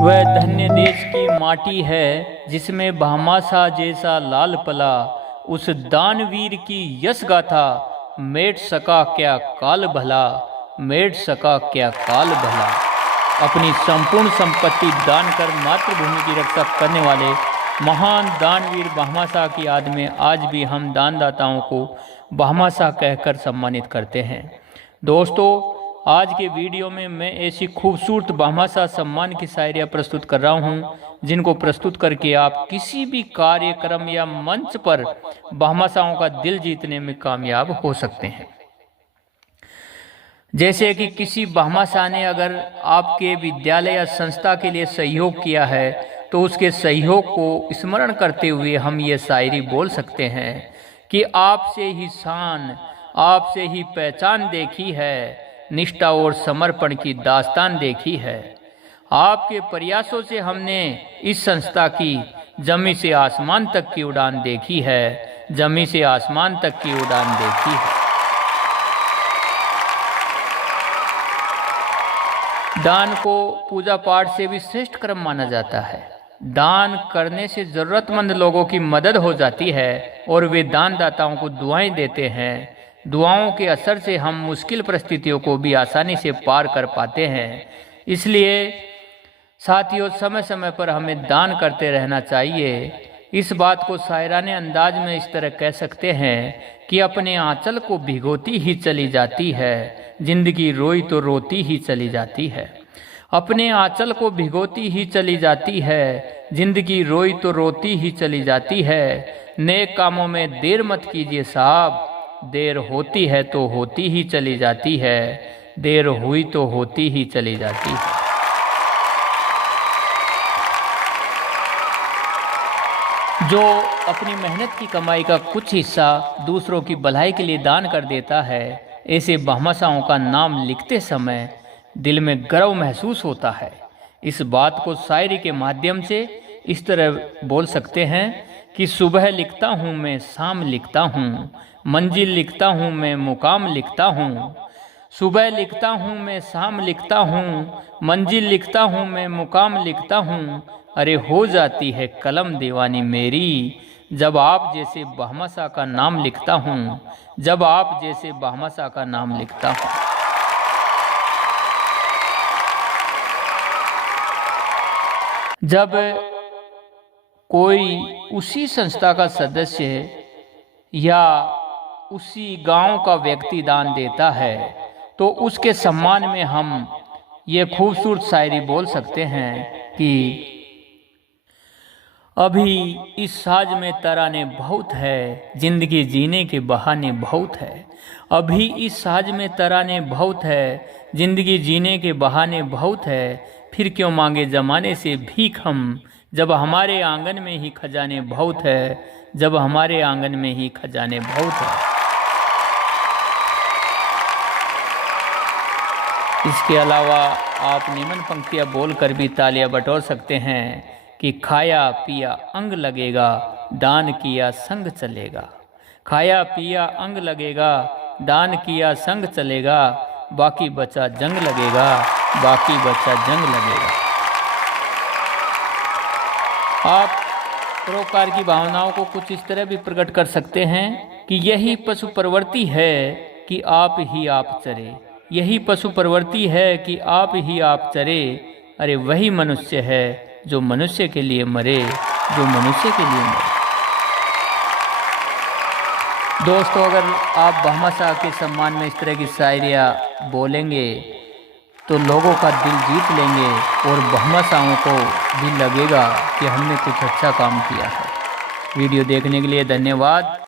वह धन्य देश की माटी है जिसमें भामाशाह जैसा लाल पला। उस दानवीर की यश गाथा मेट सका क्या काल भला, मेट सका क्या काल भला। अपनी संपूर्ण संपत्ति दान कर मातृभूमि की रक्षा करने वाले महान दानवीर भामाशाह की याद में आज भी हम दानदाताओं को भामाशाह कहकर सम्मानित करते हैं। दोस्तों, आज के वीडियो में मैं ऐसी खूबसूरत भामाशाह सम्मान की शायरियाँ प्रस्तुत कर रहा हूँ जिनको प्रस्तुत करके आप किसी भी कार्यक्रम या मंच पर भामाशाहों का दिल जीतने में कामयाब हो सकते हैं। जैसे कि किसी भामाशाह ने अगर आपके विद्यालय या संस्था के लिए सहयोग किया है तो उसके सहयोग को स्मरण करते हुए हम ये शायरी बोल सकते हैं कि आपसे ही शान, आपसे ही पहचान देखी है, निष्ठा और समर्पण की दास्तान देखी है। आपके प्रयासों से हमने इस संस्था की जमी से आसमान तक की उड़ान देखी है, जमी से आसमान तक की उड़ान देखी है। दान को पूजा पाठ से भी श्रेष्ठ कर्म माना जाता है। दान करने से ज़रूरतमंद लोगों की मदद हो जाती है और वे दानदाताओं को दुआएं देते हैं। दुआओं के असर से हम मुश्किल परिस्थितियों को भी आसानी से पार कर पाते हैं। इसलिए साथियों, समय समय पर हमें दान करते रहना चाहिए। इस बात को शायराने अंदाज में इस तरह कह सकते हैं कि अपने आंचल को भिगोती ही चली जाती है, जिंदगी रोई तो रोती ही चली जाती है। अपने आंचल को भिगोती ही चली जाती है, जिंदगी रोई तो रोती ही चली जाती है। नेक कामों में देर मत कीजिए साहब, देर होती है तो होती ही चली जाती है, देर हुई तो होती ही चली जाती है। जो अपनी मेहनत की कमाई का कुछ हिस्सा दूसरों की भलाई के लिए दान कर देता है, ऐसे भामाशाहों का नाम लिखते समय दिल में गर्व महसूस होता है। इस बात को शायरी के माध्यम से इस तरह बोल सकते हैं कि सुबह लिखता हूँ मैं, शाम लिखता हूँ, मंजिल लिखता हूँ मैं, मुकाम लिखता हूँ। सुबह लिखता हूँ मैं, शाम लिखता हूँ, मंजिल लिखता हूँ मैं, मुकाम लिखता हूँ। अरे हो जाती है कलम दीवानी मेरी जब आप जैसे भामाशाह का नाम लिखता हूँ, जब आप जैसे भामाशाह का नाम लिखता हूँ। जब कोई उसी संस्था का सदस्य या उसी गांव का व्यक्ति दान देता है तो उसके सम्मान में हम ये खूबसूरत शायरी बोल सकते हैं कि अभी इस साज में तराने बहुत है, जिंदगी जीने के बहाने बहुत है। अभी इस साज में तराने बहुत है, जिंदगी जीने के बहाने बहुत है। फिर क्यों मांगे जमाने से भीख हम, जब हमारे आंगन में ही खजाने बहुत है, जब हमारे आंगन में ही खजाने बहुत है। इसके अलावा आप निम्न पंक्तियाँ बोलकर भी तालियां बटोर सकते हैं कि खाया पिया अंग लगेगा, दान किया संग चलेगा। खाया पिया अंग लगेगा, दान किया संग चलेगा। बाकी बचा जंग लगेगा, बाकी बचा जंग लगेगा। आप परोपकार की भावनाओं को कुछ इस तरह भी प्रकट कर सकते हैं कि यही पशु प्रवृत्ति है कि आप ही आप चरे, यही पशु प्रवृत्ति है कि आप ही आप चरे। अरे वही मनुष्य है जो मनुष्य के लिए मरे, जो मनुष्य के लिए मरे। दोस्तों, अगर आप भामाशाह के सम्मान में इस तरह की शायरियाँ बोलेंगे तो लोगों का दिल जीत लेंगे और भामाशाहों को भी लगेगा कि हमने कुछ अच्छा काम किया है। वीडियो देखने के लिए धन्यवाद।